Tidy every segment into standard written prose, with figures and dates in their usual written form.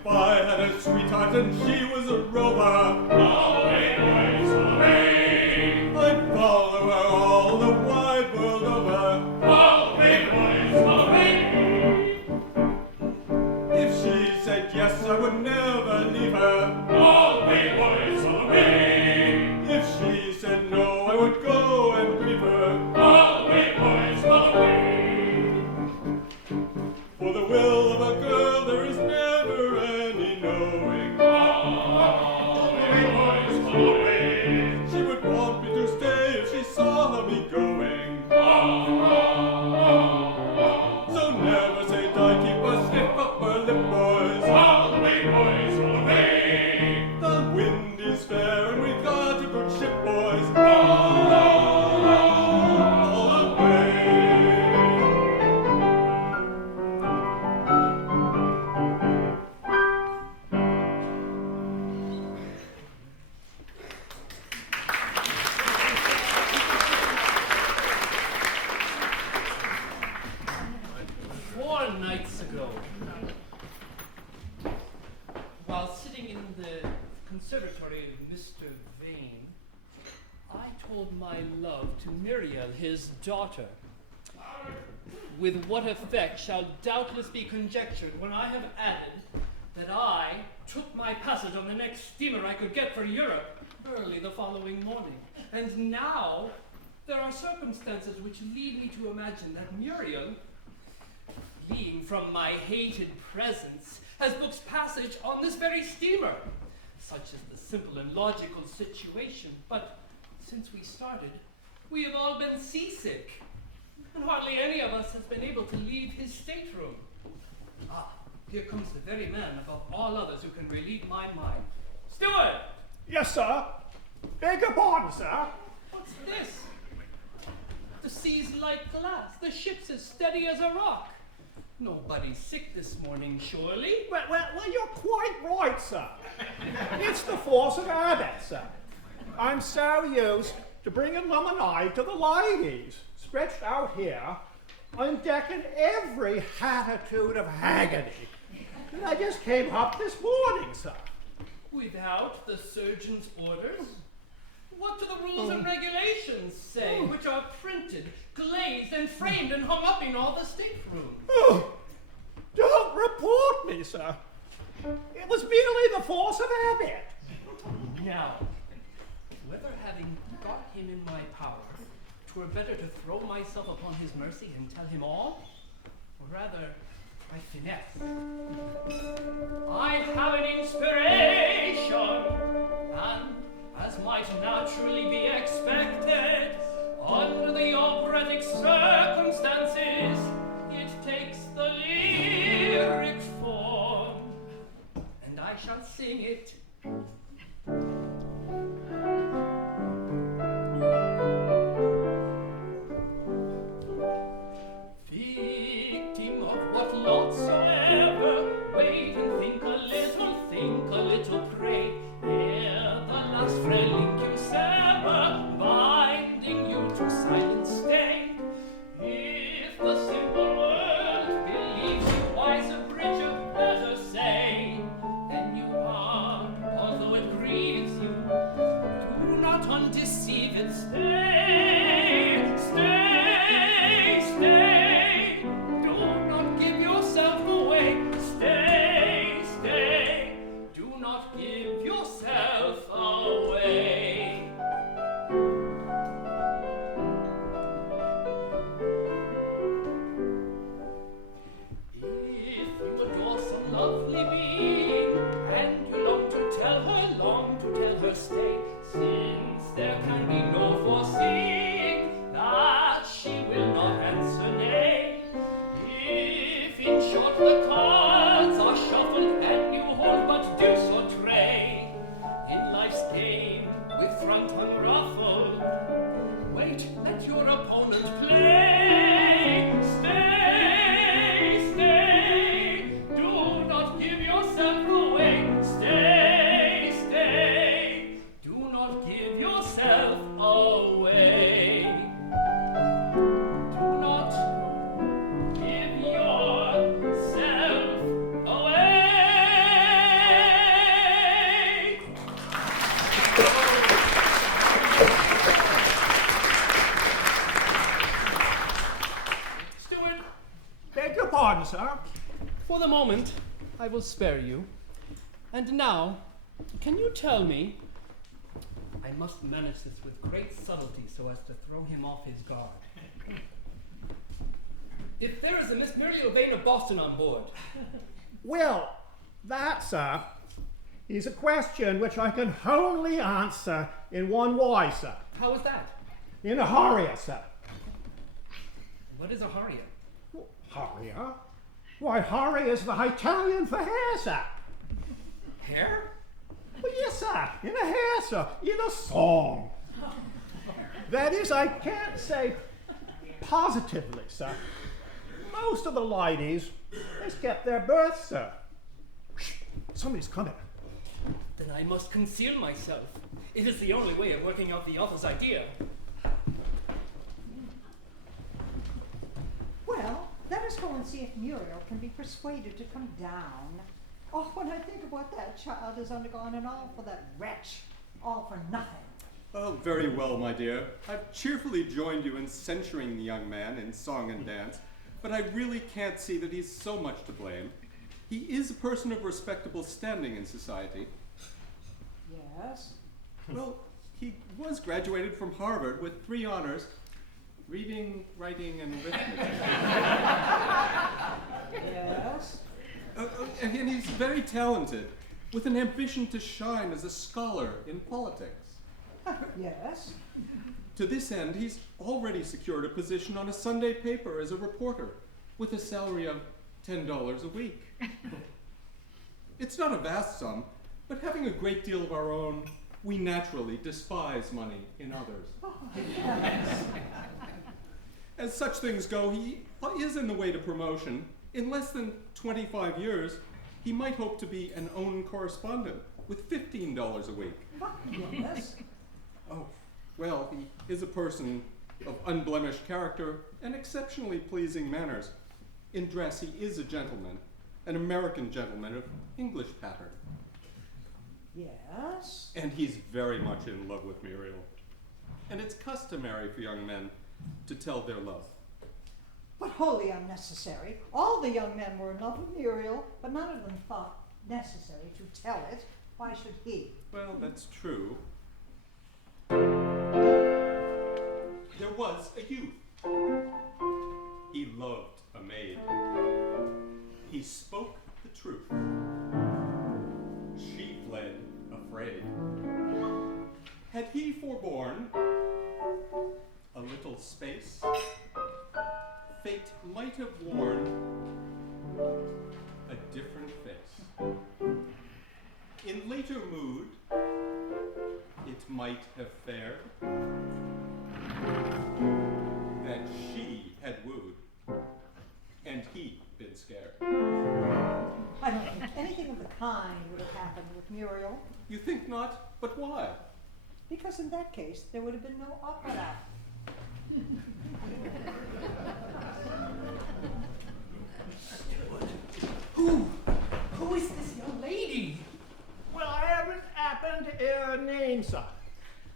If I had a sweetheart and she was a rover, away, boys, away. I'd follow her all the wide world over. Away, boys, away. If she said yes, I would never leave her. Away, boys, away. If she said no, I would go and grieve her. Away, boys, away. For the will of a girl there is never any knowing. Away, boys, away. She would want me to stay if she saw me going. So never say die, keep a stiff upper lip, boys. Away, boys, away. The wind is fair and we've got a good ship, boys. All away. Four nights ago, while sitting in the conservatory of Mr. Vane, I told my love to Muriel, his daughter. With what effect shall doubtless be conjectured when I have added that I took my passage on the next steamer I could get for Europe early the following morning. And now there are circumstances which lead me to imagine that Muriel, fleeing from my hated presence, has booked passage on this very steamer. Such is the simple and logical situation, but since we started, we have all been seasick, and hardly any of us has been able to leave his stateroom. Ah, here comes the very man above all others who can relieve my mind. Steward! Yes, sir. Beg your pardon, sir. What's this? The sea's like glass, the ship's as steady as a rock. Nobody's sick this morning, surely? Well, you're quite right, sir. It's the force of habit, sir. I'm so used to bringing lemonade to the ladies, stretched out here, on deck in every attitude of agony. And I just came up this morning, sir. Without the surgeon's orders? What do the rules and regulations say, which are printed, glazed, and framed and hung up in all the staterooms? Oh, don't report me, sir. It was merely the force of habit. Now, whether having got him in my power, 'twere better to throw myself upon his mercy and tell him all, or rather try finesse. I have an inspiration, and as might naturally be expected, under the operatic circumstances, it takes the lyric form, and I shall sing it. Victim of what lot soever, wait and think a little, pray, ere the last frail link you sever, binding you to silent stay. If the simple world believes you wise, a bridge of better say than you are, although it grieves you, do not undeceive it. Stay, stay, stay. Do not give yourself away. Stay, stay. Do not give yourself away. If you adore some lovely being, and you long to tell her stay, since there can be no foreseeing that she will not answer nay. If in short the cards are shuffled and you hold but deuce or tray, in life's game with front unruffled, wait, let your opponent play. Stay, stay, do not give yourself away. Stay, stay, do not give yourself away. Do not give yourself pardon, sir. For the moment, I will spare you. And now, can you tell me? I must manage this with great subtlety so as to throw him off his guard. If there is a Miss Muriel Vane of Boston on board. Well, that, sir, is a question which I can only answer in one way, sir. How is that? In a harrier, sir. What is a harrier? Harrier? Why, harrier is the Italian for hair, sir. Hair? Well, yes, sir, in a hair, sir, in a song. That is, I can't say positively, sir. Most of the ladies has kept their berths, sir. Shh, somebody's coming. Then I must conceal myself. It is the only way of working out the author's idea. Well, let us go and see if Muriel can be persuaded to come down. Oh, when I think of what that child has undergone and all for that wretch, all for nothing. Oh, very well, my dear. I've cheerfully joined you in censuring the young man in song and dance, but I really can't see that he's so much to blame. He is a person of respectable standing in society. Yes? Well, he was graduated from Harvard with 3 honors, reading, writing, and arithmetic. Yes? And he's very talented, with an ambition to shine as a scholar in politics. Yes? To this end, he's already secured a position on a Sunday paper as a reporter, with a salary of $10 a week. It's not a vast sum, but having a great deal of our own, we naturally despise money in others. Yes. As such things go, he is in the way to promotion. In less than 25 years, he might hope to be an own correspondent with $15 a week. Yes? Oh, well, he is a person of unblemished character and exceptionally pleasing manners. In dress, he is a gentleman, an American gentleman of English pattern. Yes? And he's very much in love with Muriel. And it's customary for young men to tell their love. But wholly unnecessary. All the young men were in love with Muriel, but none of them thought necessary to tell it. Why should he? Well, that's true. There was a youth. He loved a maid. He spoke the truth. She fled afraid. Had he forborne a little space, fate might have worn a different face. In later mood, it might have fared that she had wooed, and he been scared. I don't think anything of the kind would have happened with Muriel, You think not? But why? because in that case there would have been no opera. Who is this young lady? Well, I haven't happened to hear her name, sir.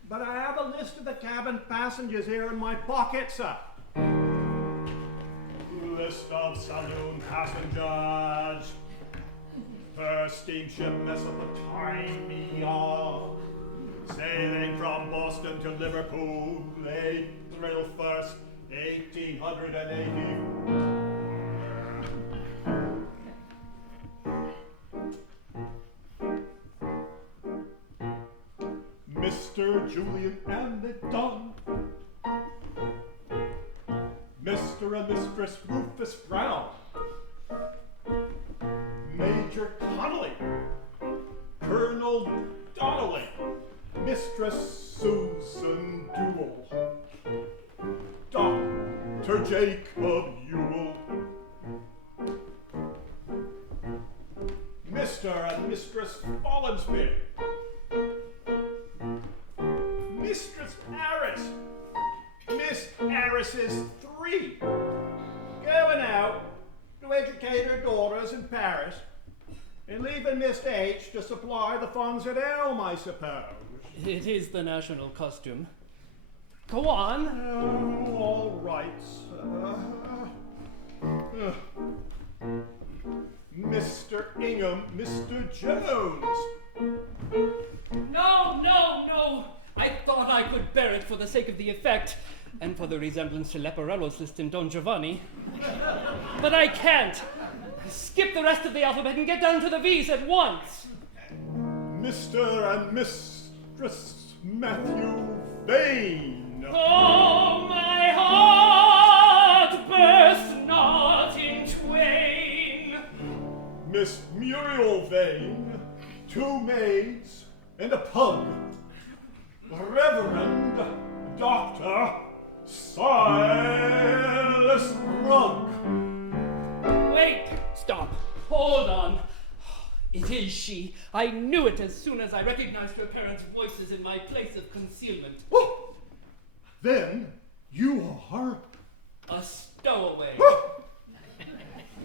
But I have a list of the cabin passengers here in my pocket, sir. List of Saloon passengers. First steamship Mesopotamia. Sailing from Boston to Liverpool, April 1st, 1880. Mr. Julian Amidon, Mr. and Mistress Rufus Brown, Major Connolly, Colonel Donnelly, Mistress Susan Duell, Dr. Jacob Ewell, Mr. and Mistress Follansby, Mistress Harris, Miss Harris's 3, going out to educate her daughters in Paris, and leaving Miss H to supply the funds at Elm, I suppose. It is the national costume. Go on. Oh, all right, sir. Mr. Ingham, Mr. Jones. No, no, no! I thought I could bear it for the sake of the effect, and for the resemblance to Leporello's list in Don Giovanni. But I can't! Skip the rest of the alphabet and get down to the V's at once! Mr. and Mistress Matthew Vane. Oh, my heart burst not in twain! Miss Muriel Vane, 2 maids, and a pug. Reverend Dr. Silas Rugg. Wait! Stop! Hold on! It is she. I knew it as soon as I recognized her parents' voices in my place of concealment. Oh, then you are... A stowaway.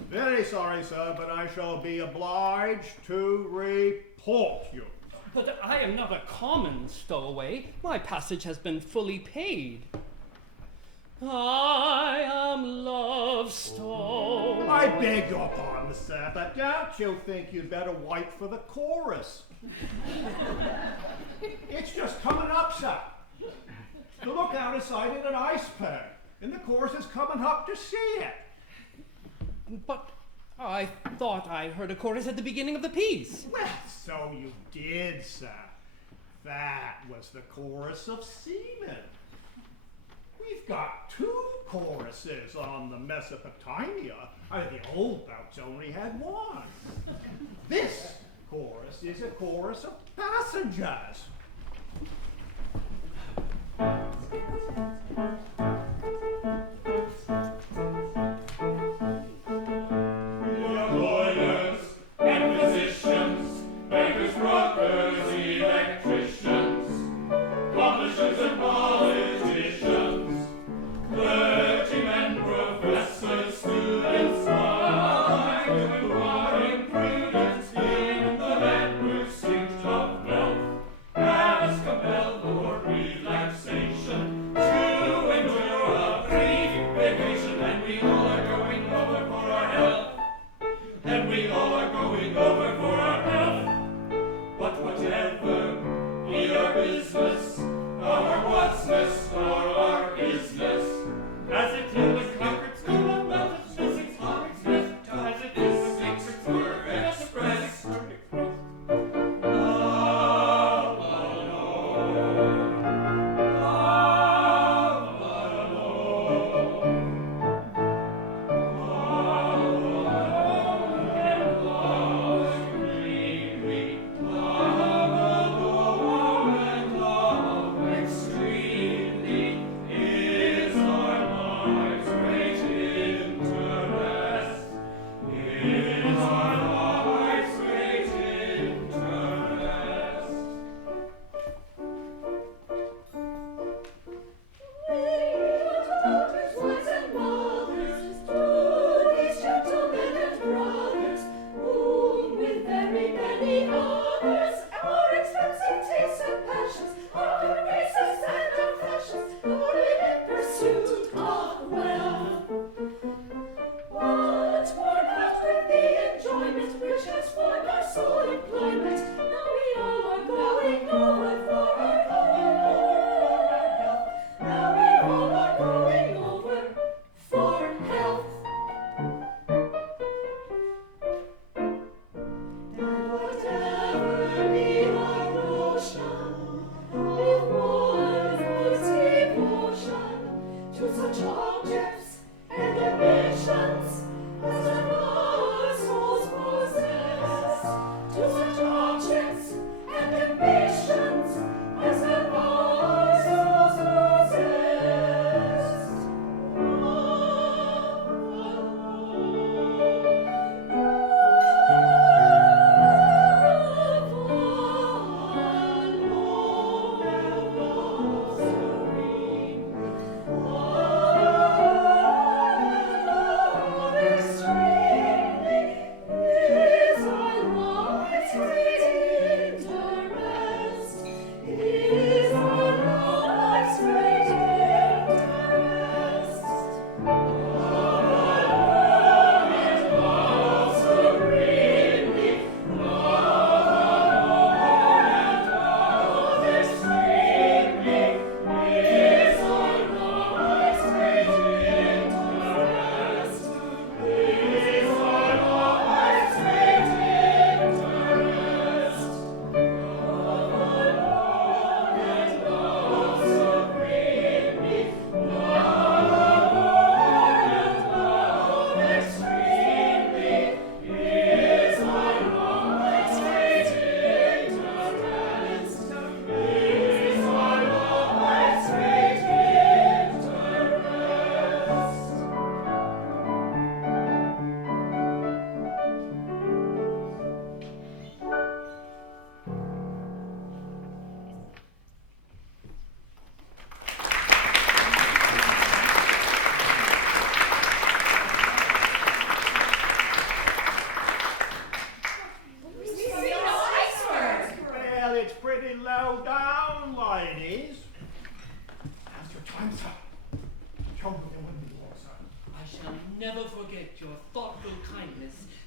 Very sorry, sir, but I shall be obliged to report you. But I am not a common stowaway. My passage has been fully paid. I am Love Stow. I beg your pardon, sir, but don't you think you'd better wait for the chorus? It's just coming up, sir. The lookout is sighted an iceberg, and the chorus is coming up to see it. But I thought I heard a chorus at the beginning of the piece. Well, so you did, sir. That was the chorus of seamen. We've got 2 choruses on the Mesopotamia. The old boats only had 1. This chorus is a chorus of passengers. We are lawyers and physicians, bakers, brokers, electricians, publishers and politicians, clergymen, professors, students, mind acquiring prudence in the mad pursuit of wealth has compelled more relaxation to endure a brief vacation, and we all are going over for our health. And we all are going over for our health. But whatever be our business, our what'sness, or our isness, as it is the Concord School of Metaphysics, Harvard's Smith, as it is the Sacred Word Express.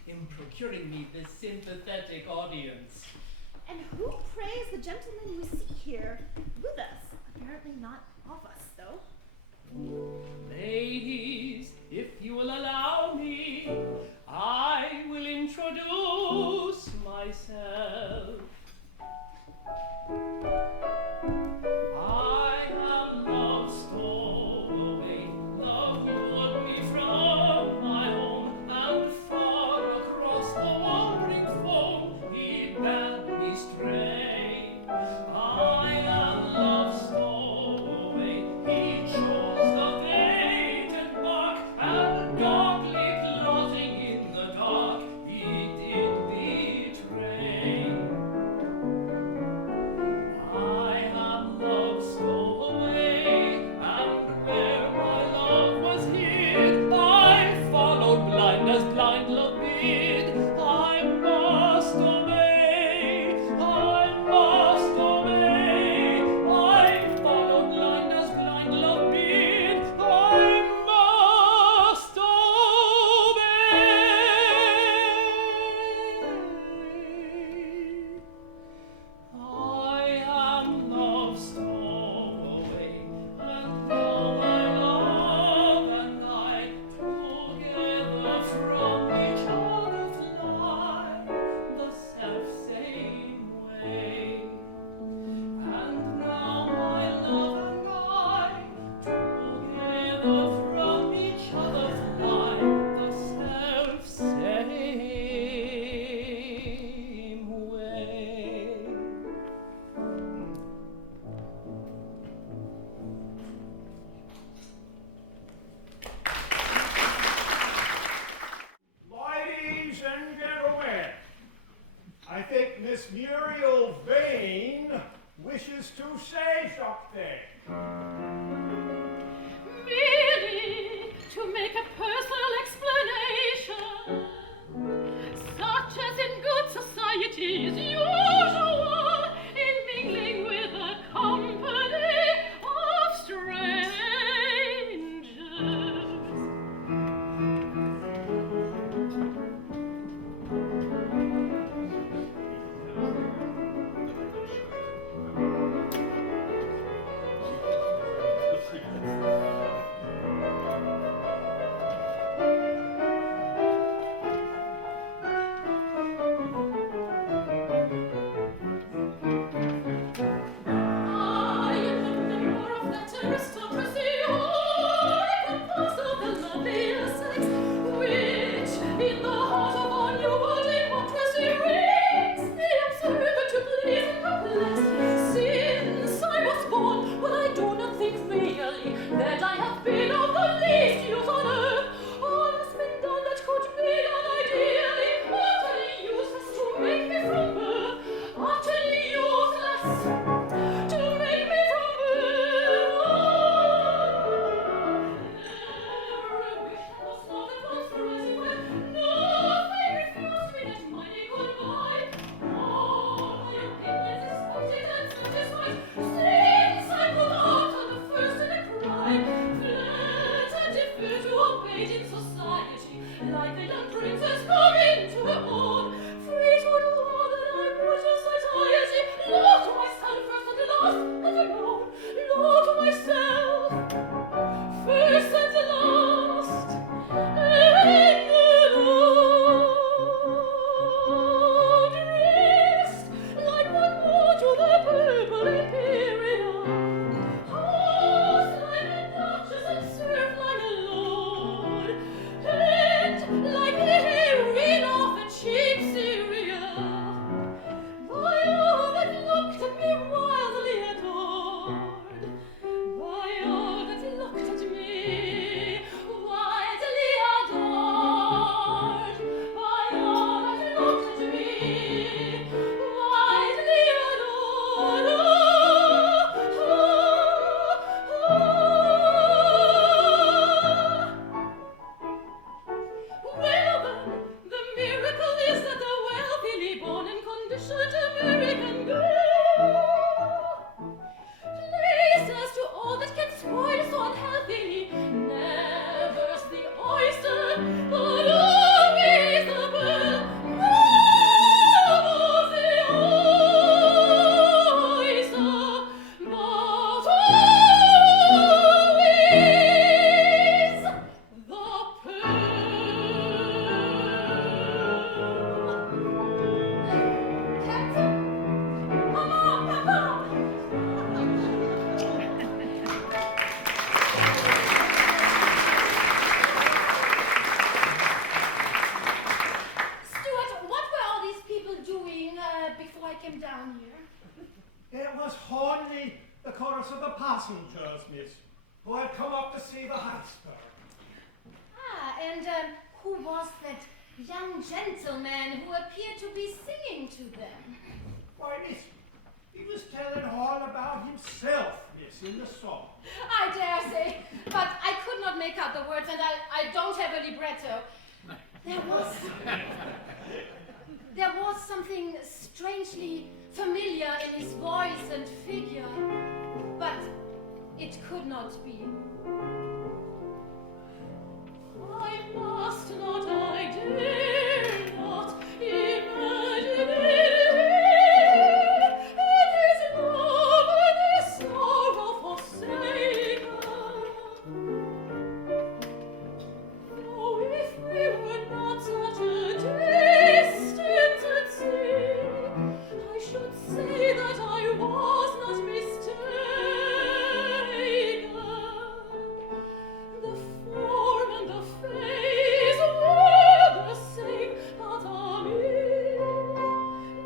in procuring me this sympathetic audience. And who prays the gentleman we see here with us? Apparently not of us, though. Ladies, if you will allow me, I will introduce myself. I am Love Stowaway. Love lured me from my home, and far across the wandering foam he bade me stray. I am Love Stowaway. He chose the vacant bark, and darkly plotting in the dark he did betray. I am Love Stowaway, and where my love was hid, I followed blind as blind love bid. I must obey, I must obey. I followed blind as blind love bid. I must obey. I am Love Stowaway, and now my love and I together from each other fly the self-same way. And now my love and I together from each other fly the self-same way. Ladies and gentlemen, I think Miss Muriel Vane wishes to say something. Merely to make a personal explanation, such as in good society is usual in mingling with a company of strangers. I am a member of that aristocracy, composed of the lovelier sex, which in the heart of unusual democracy rings the observer to please and perplex. Since I was born, well, I do not think really that I have been of the least use on earth. All has been done that could be done ideally, utterly useless to make me from birth, utterly useless to make me from birth. Every wish that was not at once gratified, nothing refused me that mighty goodbye. All my opinions expected and satisfied, since I could utter the first in a cry, flat and defer to a maid in society, like the young princess coming to her own, free to do all that I would in satiety. Law to myself first and last and alone, law to myself first and last and alone. Dressed like one more to the purple imperial, housed like a duchess and served like a lord, and like the heroine of a cheap It was only the chorus of the passengers, miss, who had come up to see the iceberg. Ah, and who was that young gentleman who appeared to be singing to them? Why, miss, he was telling all about himself, miss, in the song. I dare say, but I could not make out the words, and I don't have a libretto. There was something strangely familiar in his voice and figure, but it could not be. I must not, I dare not imagine it. It is love and this sorrow forsaken. Oh, if we were not such a distance at sea, I should say that I was not mistaken. The form and the face were the same, but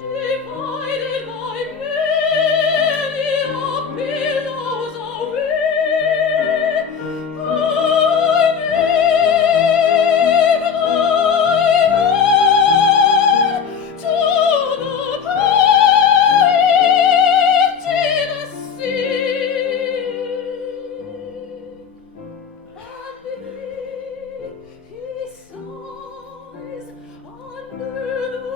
divided by many a billows away. I make thy vow to the poet in the sea. And he sighs under the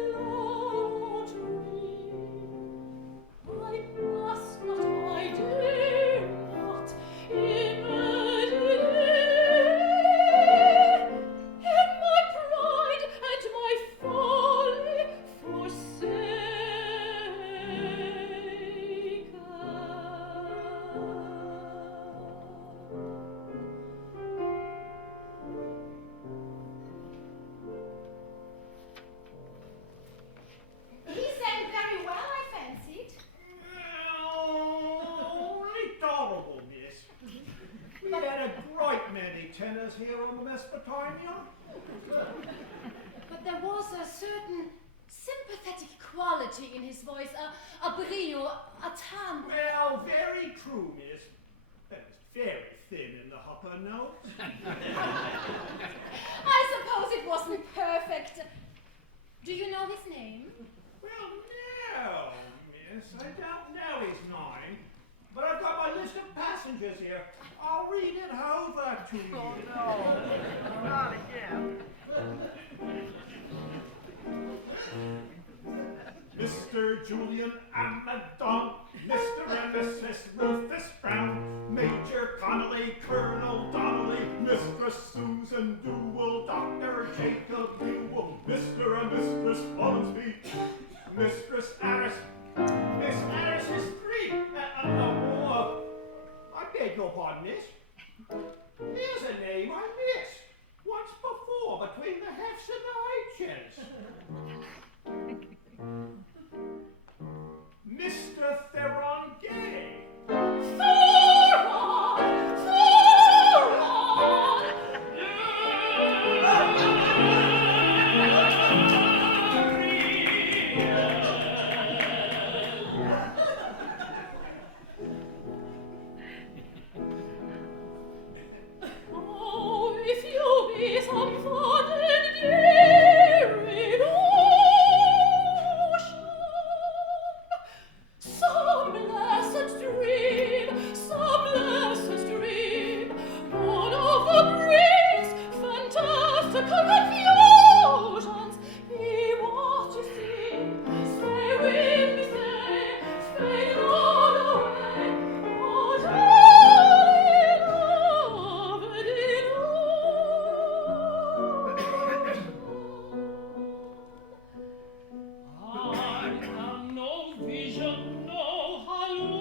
willow tree. I must not, I dare not imagine it. In my pride and my folly He sang very well, I fancied. Only tolerable, miss. We had a great many tenors here on the Mesopotamia. But there was a certain sympathetic quality in his voice, a brio, a timbre. Well, very true, miss. That was very thin in the upper notes. I suppose it wasn't perfect. Do you know his name? Well, no, miss, I don't know his name. But I've got my list of passengers here. I'll read it over to you. Oh, no. Not again. Mr. Julian Amadon, Mr. and Mrs. Rufus Brown, Major Connolly, Colonel Donnelly, Mistress Susan Dewell, Dr. Jacob Newell, Mr. and Mistress Follinsby, Mistress Aris. Miss Aris is 3. I beg your pardon, miss. Here's a name I missed once before between the F's and the H's. Mr. Theron Gay. Oh, if you be some fond and dear in ocean, some blessed dream, born of the breeze, fantastical confusions, be what you see, stay with me, stay, fade all away, oh, darling, loved in I am no vision, no hallucination.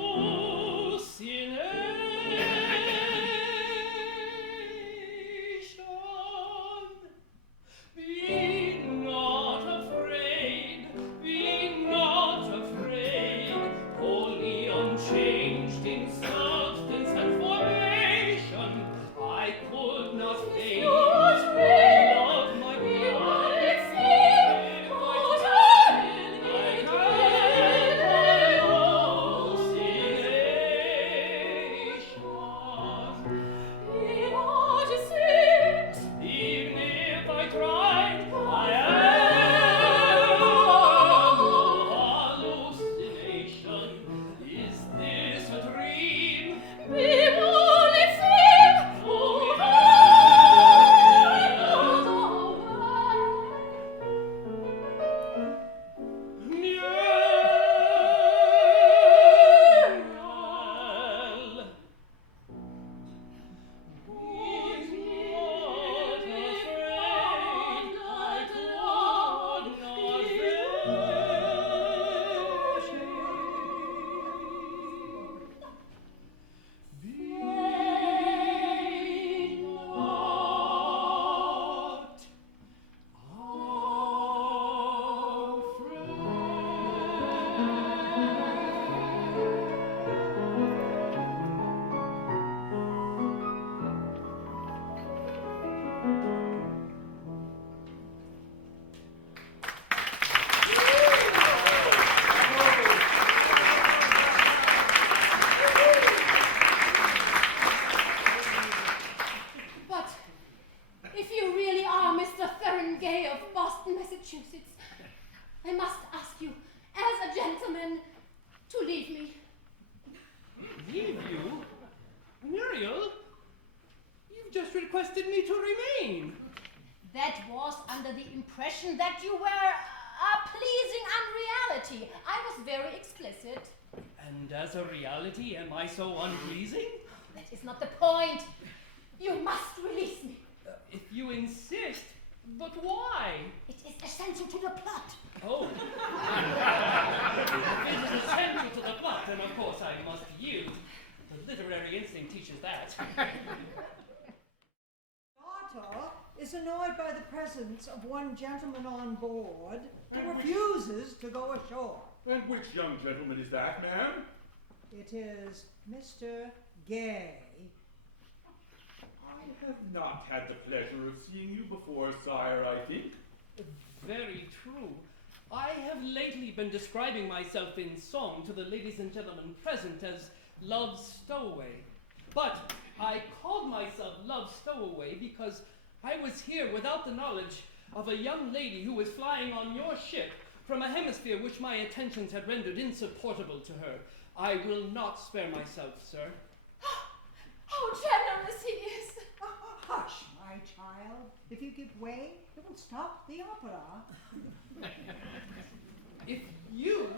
Gay of Boston, Massachusetts, I must ask you, as a gentleman, to leave me. Leave you? Muriel? You've just requested me to remain. That was under the impression that you were pleasing unreality. I was very explicit. And as a reality, am I so unpleasing? That is not the point. You must release me. If you insist, but why? It is essential to the plot. Oh. If it is essential to the plot, then of course I must yield. The literary instinct teaches that. Daughter is annoyed by the presence of one gentleman on board who refuses to go ashore. And which young gentleman is that, ma'am? It is Mr. Gay. I have not had the pleasure of seeing you before, sire, I think. Very true. I have lately been describing myself in song to the ladies and gentlemen present as Love Stowaway. But I called myself Love Stowaway because I was here without the knowledge of a young lady who was flying on your ship from a hemisphere which my attentions had rendered insupportable to her. I will not spare myself, sir. How generous he is. Hush, my child. If you give way, it will stop the opera. If you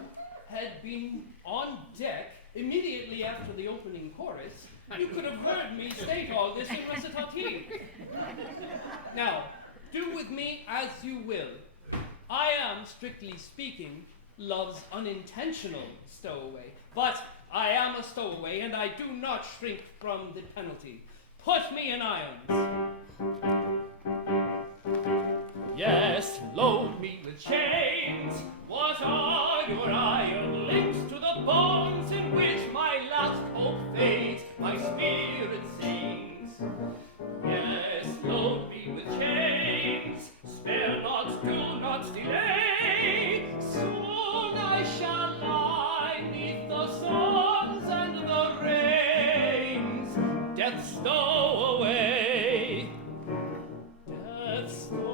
had been on deck immediately after the opening chorus, you could have heard me state all this in recitative. Now, do with me as you will. I am, strictly speaking, Love's unintentional stowaway, but I am a stowaway and I do not shrink from the penalty. Put me in irons. Yes, load me with chains. What are your iron links to the bonds in which my last hope fades, my spirit sings? Yes, load me with chains. Spare not, do not delay. Soon I shall lie 'neath the suns and the rains. Death stowaway. Death stowaway.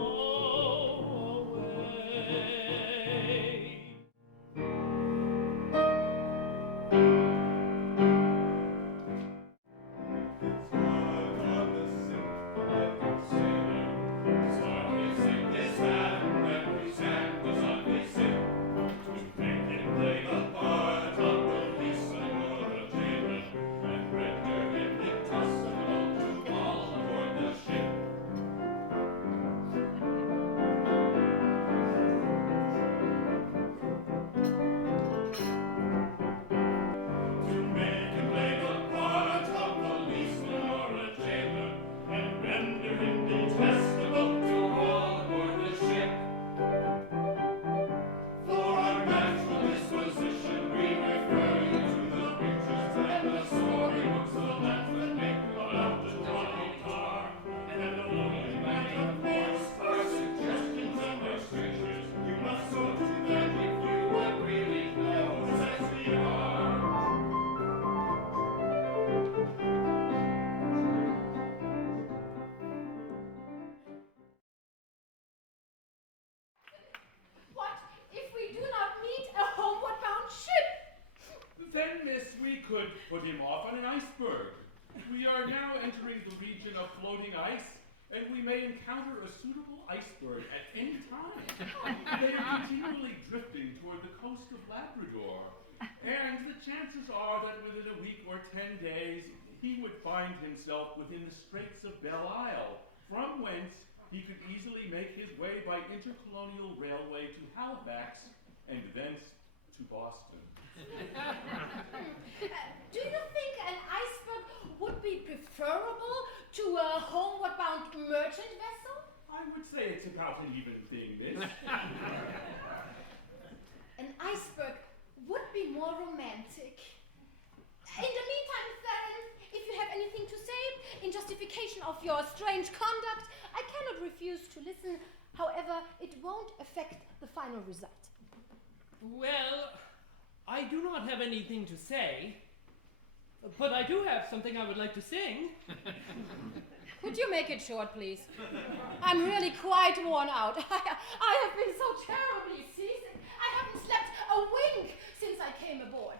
Could put him off on an iceberg. We are now entering the region of floating ice, and we may encounter a suitable iceberg at any time. They are continually drifting toward the coast of Labrador, and the chances are that within a week or 10 days, he would find himself within the Straits of Belle Isle, from whence he could easily make his way by intercolonial railway to Halifax, and thence to Boston. Do you think an iceberg would be preferable to a homeward-bound merchant vessel? I would say it's about an even thing, miss. An iceberg would be more romantic. In the meantime, Theron, if you have anything to say in justification of your strange conduct, I cannot refuse to listen. However, it won't affect the final result. Well, I do not have anything to say, but I do have something I would like to sing. Could you make it short, please? I'm really quite worn out. I have been so terribly seasick. I haven't slept a wink since I came aboard.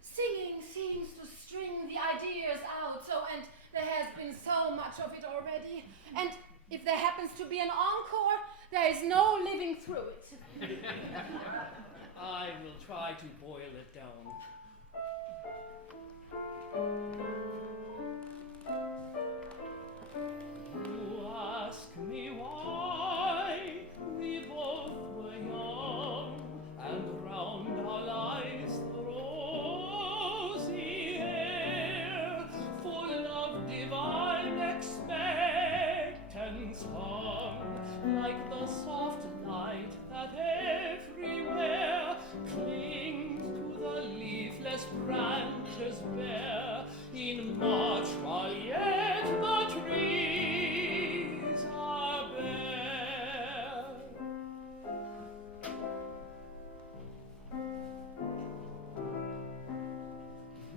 Singing seems to string the ideas out, and there has been so much of it already. And if there happens to be an encore, there is no living through it. I will try to boil it down. You ask me why we both were young, and round our lives the rosy hair, full of divine expectance hung, like the soft light that everywhere clings to the leafless branches bare in March, while yet the trees are bare.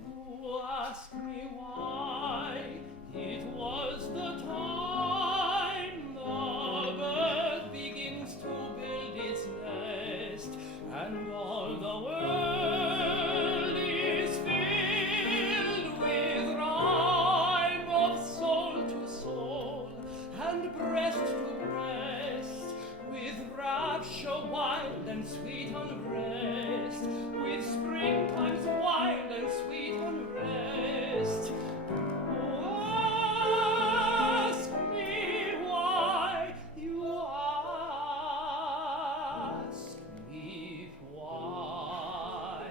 You ask me why it was the time the bird begins to build its nest, and all the world is filled with rhyme of soul to soul and breast to breast, with rapture wild and sweet unrest, with springtime's wild and sweet unrest. Ask me why, you ask me why.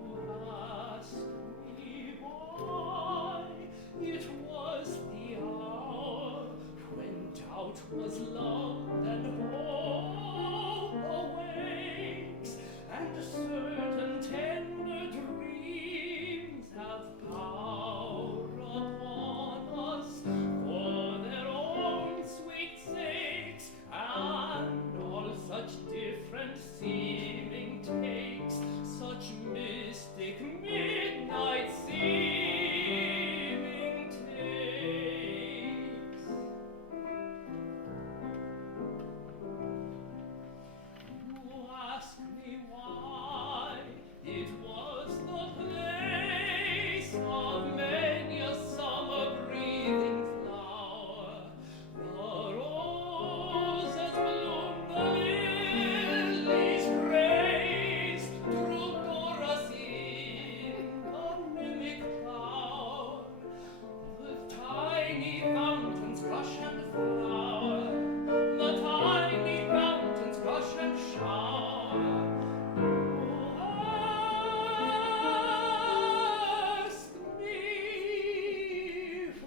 You ask me why it was the hour when doubt was lulled and hope awakes, and certain tender dreams have power upon us for their own sweet sakes, and all such different seeming takes, such mystic midnight seeming takes. You ask me why it was the place of many a summer breathing flower. The roses bloom, the lilies grace, droll in the mimic bower. The tiny fountains rush and flower, the tiny fountains rush and shower. Ask me why.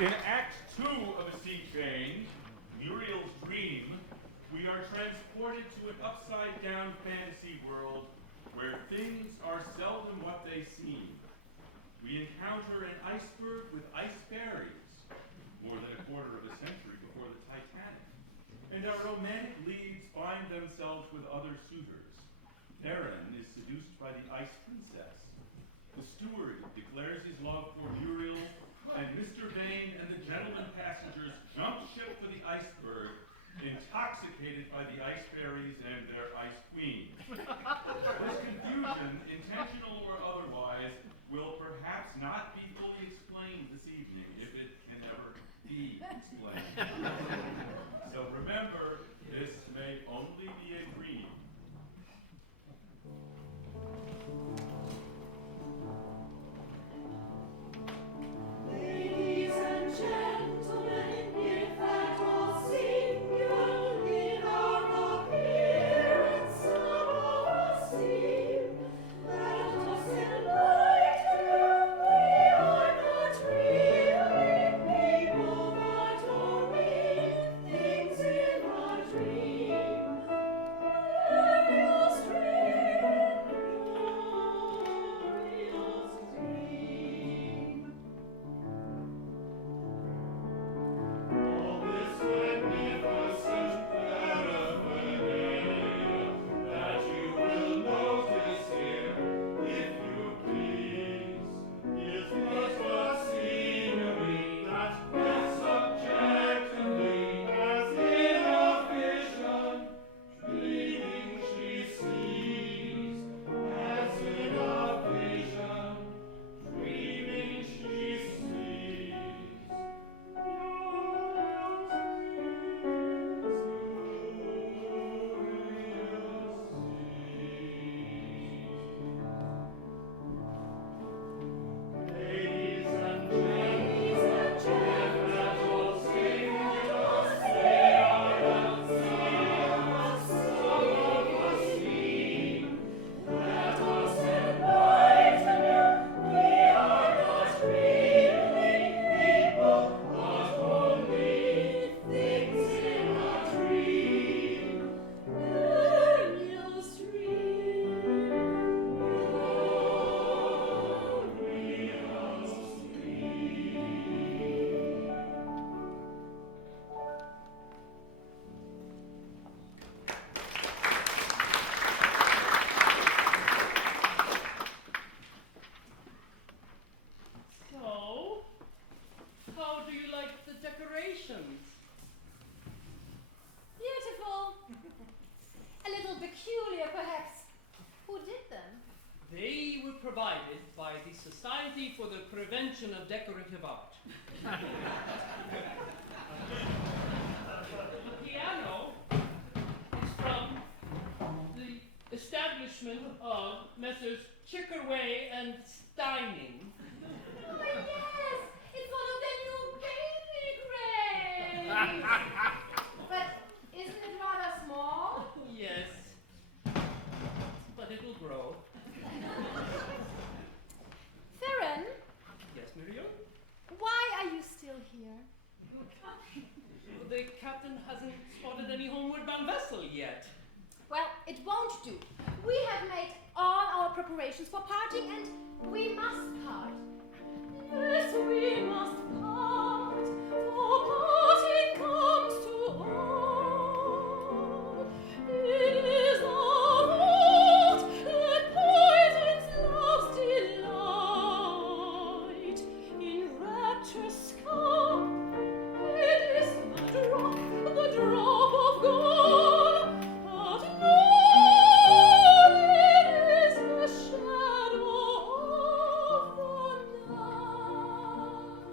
In Act 2 of A Siege Vane, Muriel's Dream, we are transported to an upside-down fantasy world where things are seldom what they seem. We encounter an iceberg with ice fairies, more than a quarter of a century before the Titanic, and our romantic lead with other suitors. Theron is seduced by the Ice Princess. The steward declares his love for Muriel, and Mr. Vane and the gentlemen passengers jump ship for the iceberg, intoxicated by the ice fairies and their ice queen. This confusion, intentional or otherwise, will perhaps not be fully explained this evening, if it can ever be explained. So remember, this may only be a dream. Ladies and gentlemen, if at all singular in our appearance some of us seem, let us enlighten. We are not really people, but only things in a dream. Glorious dream, glorious dream. All this magnificent paraphernalia that you will notice here, if you please, is but for scenery that is subjectively, as in a vision, dreaming she sees, as in a vision, dreaming she sees. Ladies and gentlemen, all singular, they are unseen, some of us seem. Let us enlighten. We are not really people, but only things in a dream. Glorious dream, Glorious dream. So, how do you like the decorations? Beautiful. A little peculiar, perhaps. Who did them? They were provided by the Society for the Prevention of Decorative Art. The piano is from the establishment of Messrs. Chickerway and Steining. Oh, yes! It's one of the new baby graves! But isn't it rather small? Yes, but it'll grow. Theron, Yes, Muriel? why are you still here? The captain hasn't spotted any homeward bound vessel yet. Well, it won't do. We have made all our preparations for parting and we must part. yes, we must part, for parting comes to all. It is our lot that poisons love's delight. In rapturous calm, it is the drop of gold, but no, it is the shadow of the night.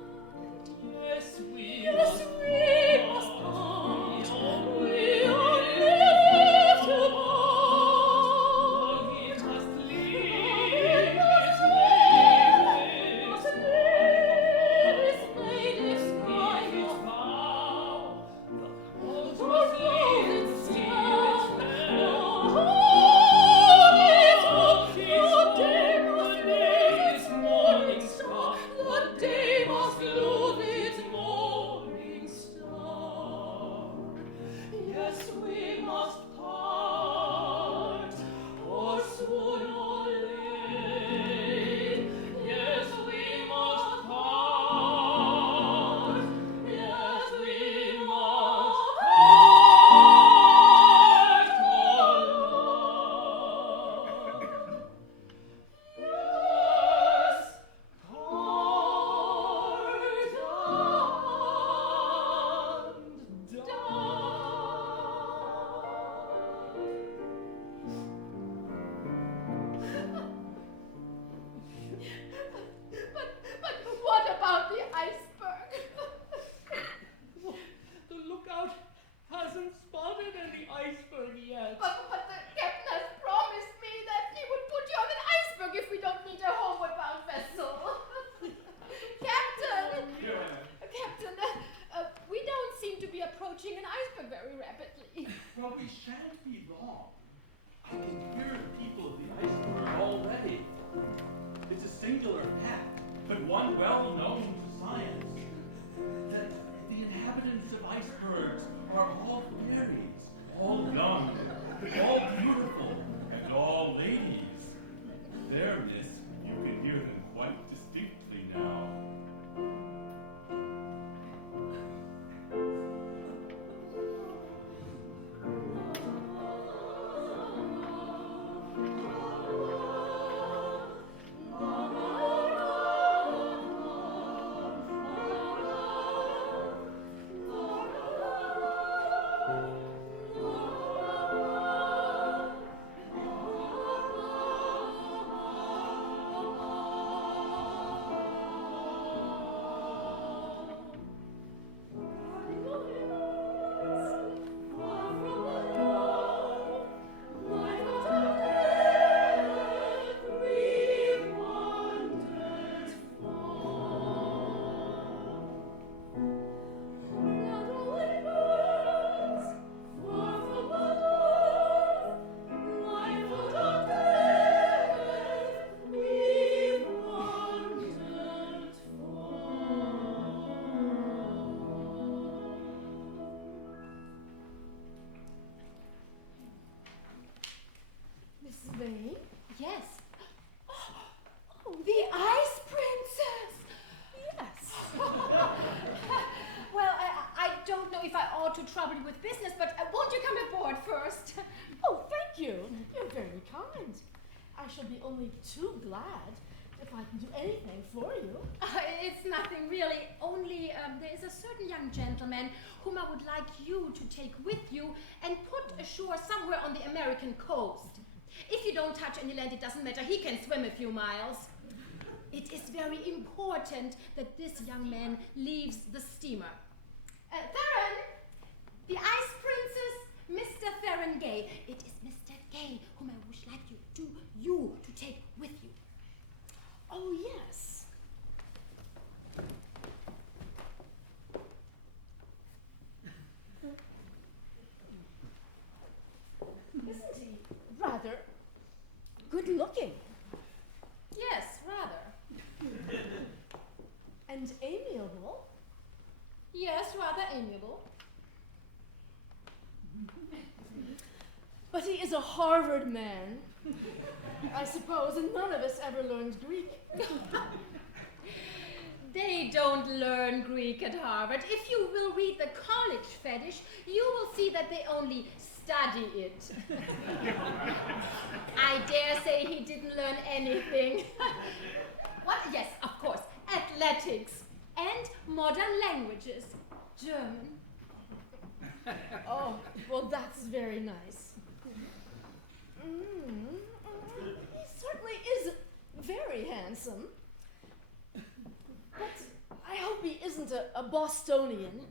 Vane? Yes. Oh, the Ice Princess! Yes. Well, I don't know if I ought to trouble you with business, but won't you come aboard first? Oh, thank you. You're very kind. I shall be only too glad if I can do anything for you. It's nothing really, only there is a certain young gentleman whom I would like you to take with you and put ashore somewhere on the American coast. If you don't touch any land, it doesn't matter. He can swim a few miles. It is very important that this young man leaves the steamer. Theron, the Ice Princess, Mr. Theron Gay. It is Mr. Gay whom I wish like you to take with you. Oh, yes. Isn't he rather good looking Yes, rather. and amiable? Yes, rather amiable. But he is a Harvard man, I suppose, and none of us ever learned Greek. They don't learn Greek at Harvard. If you will read the college fetish, you will see that they only study it. I dare say he didn't learn anything. What? Yes, of course. Athletics and modern languages. German. Oh, well, that's very nice. He certainly is very handsome. But I hope he isn't a Bostonian.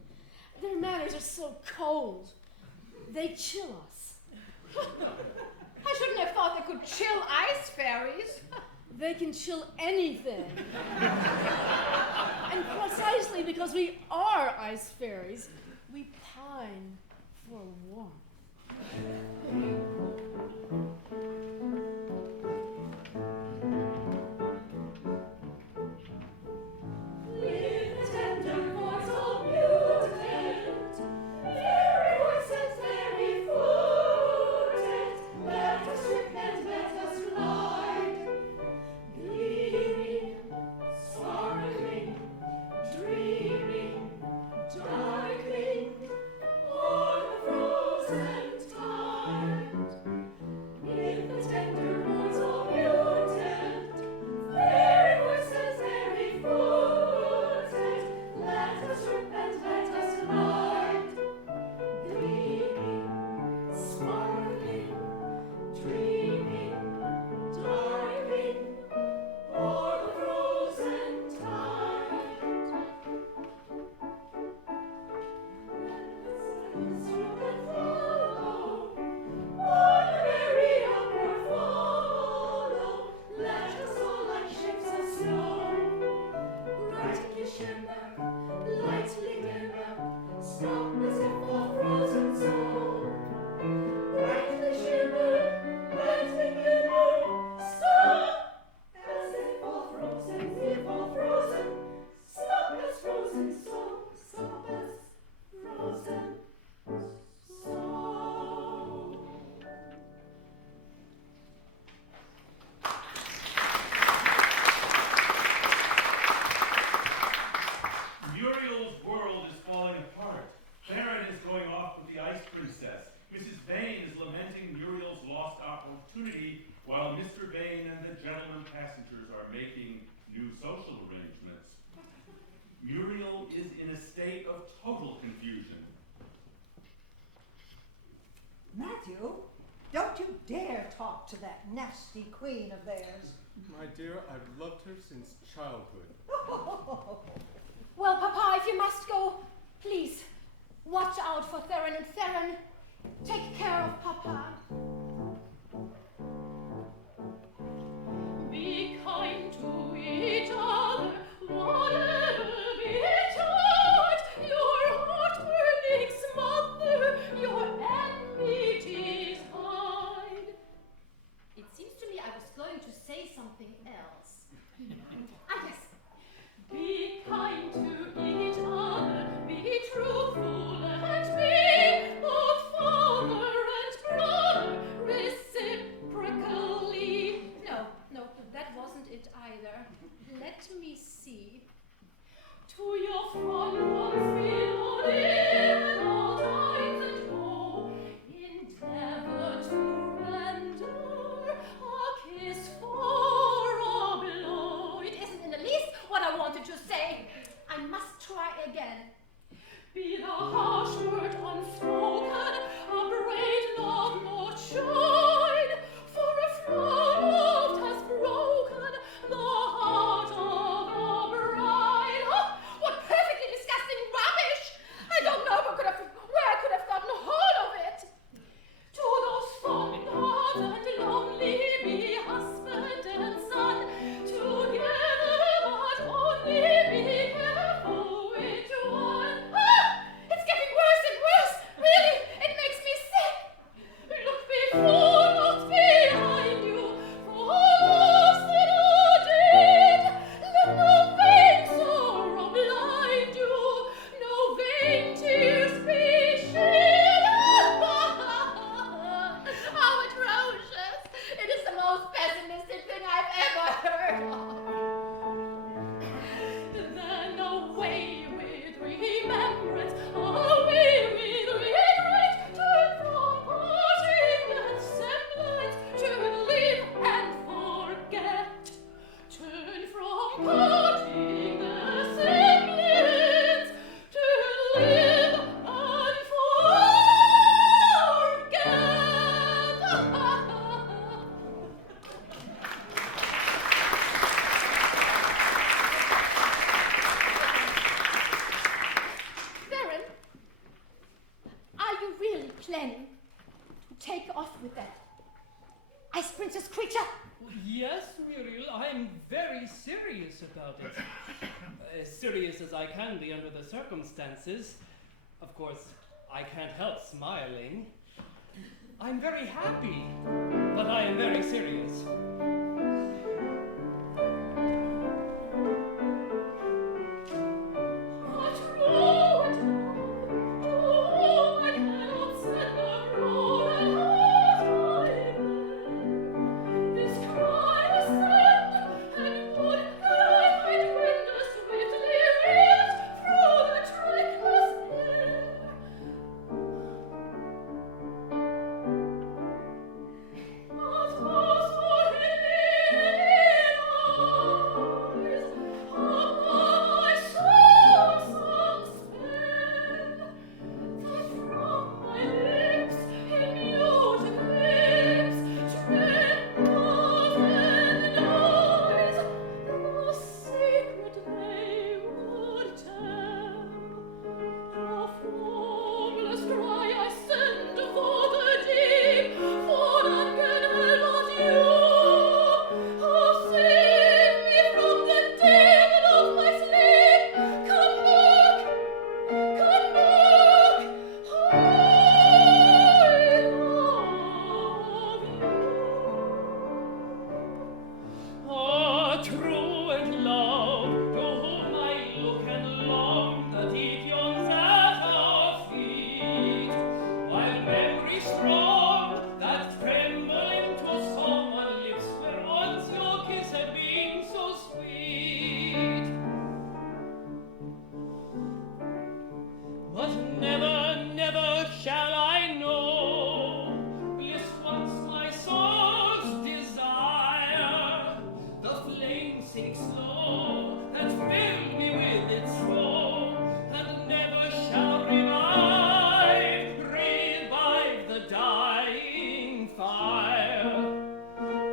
Their manners are so cold. They chill us. I shouldn't have thought they could chill ice fairies. They can chill anything. And precisely because we are ice fairies, we pine for warmth. With tender voice all muted, fairy voices very fluted, let us rip and let us glide, gleaming, sparkling, dreaming, darkling, o'er the frozen tide. With the tender voice all muted, fairy voices very fluted, let us rip and let us glide, gleaming, sparkling, dreaming, darkling, o'er the frozen tide. Let us rip and follow, o'er the merry uproar follow, let us all like ships of snow, brightly shimmer, lightly glimmer, stop as if all frozen soul. Brightly shimmer, lightly glimmer, stop as if all frozen, stop as frozen soul, stop as frozen soul. Muriel's world is falling apart. Theron is going off with the Ice Princess. Mrs. Vane is lamenting Muriel's lost opportunity, while Mr. Vane and the gentlemen passengers are making new social arrangements. Muriel is in a state of total confusion. Matthew, don't you dare talk to that nasty queen of theirs. My dear, I've loved her since childhood. Well, Papa, if you must go, please watch out for Theron, and Theron, take care of Papa. Be kind to each other, whatever betide. Your heart-burning smother, your enmities hide. It seems to me I was going to say something else. Ah, yes. Be kind to each other, be truthful and be both father and brother, reciprocate. Let me see. To your front ones feel in all times and woe, endeavor to render a kiss for a blow. It isn't in the least what I wanted to say. I must try again. Be the harsh word unspoken, a braid not more shine, for a frown has broken the heart of a bride. Oh, what perfectly disgusting rubbish! I don't know where I could have gotten hold of it. To those fond and lonely be husband and son together, but only be careful which one. Ah, it's getting worse and worse. Really, it makes me sick. Look before, not behind you, for love's the dead. Let no vain sorrow blind you, no vain tears be shed. How atrocious! It is the most pessimistic thing I've ever heard of. Then away with remembrance, away with regret, turn from parting and semblance, to live and forget. Turn from parting the semblance, to live and Theron, are you really planning to take off with that ice princess creature? Yes, Muriel, I'm very serious about it. As serious as I can be under the circumstances. Of course, I can't help smiling. I'm very happy, but I am very serious.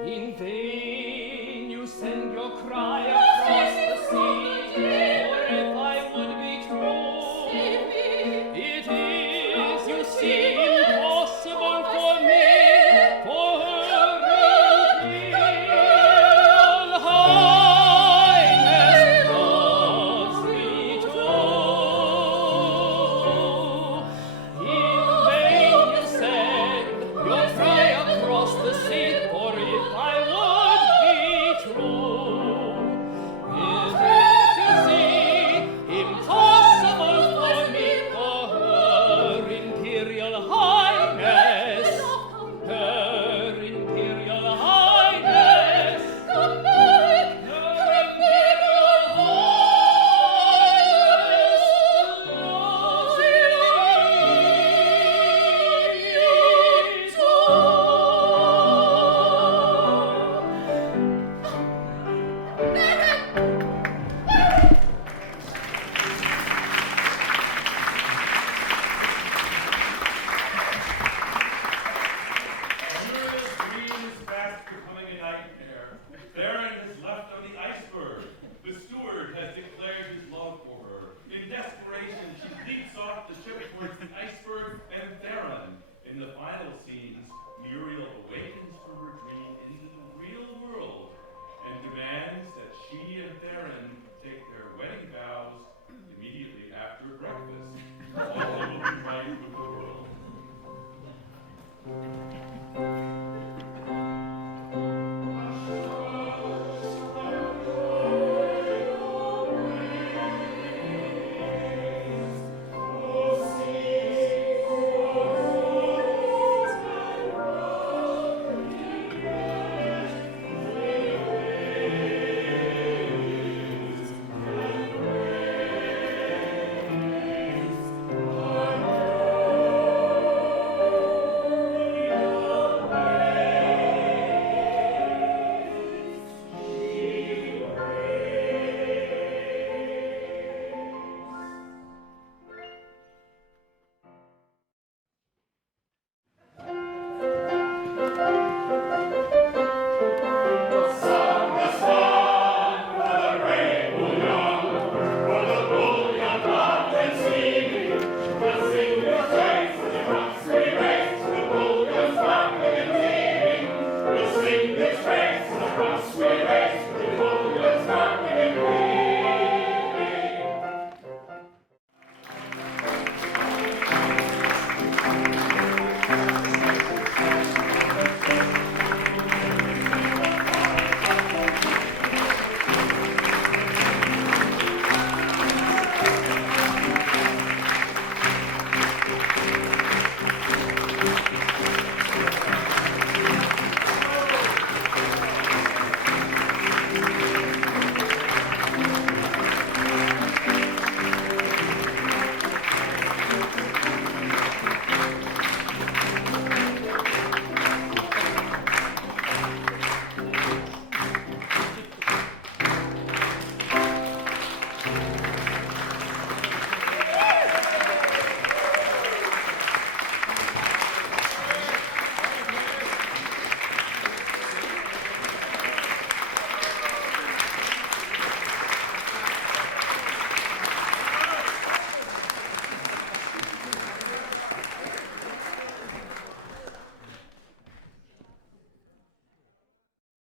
In vain